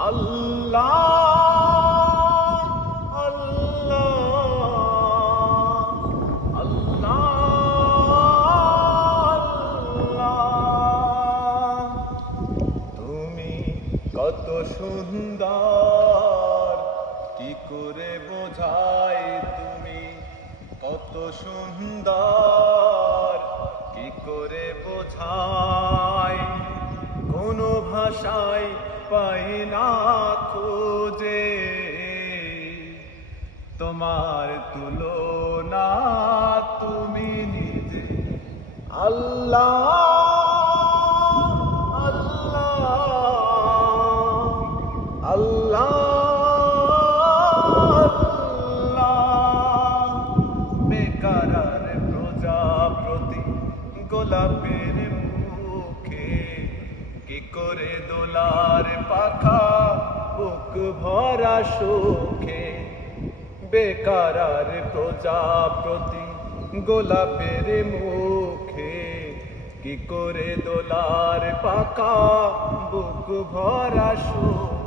আল্লাহ আল্লাহ আল্লাহ তুমি কত সুন্দর কি করে বোঝাই তুমি কত সুন্দর কি করে বোঝাই কোনো ভাষায় পাই না খুঁজে তোমার তুলনা তুমি নিজে আল্লাহ আল্লাহ আল্লাহ বেকারার প্রজাপতি গোলাপের মুখে কি করে দোলার পাখা বুক ভরা সুখে বেকারার প্রজাপতি গোলাপের মুখে কি করে দোলার পাখা বুক ভরা সুখে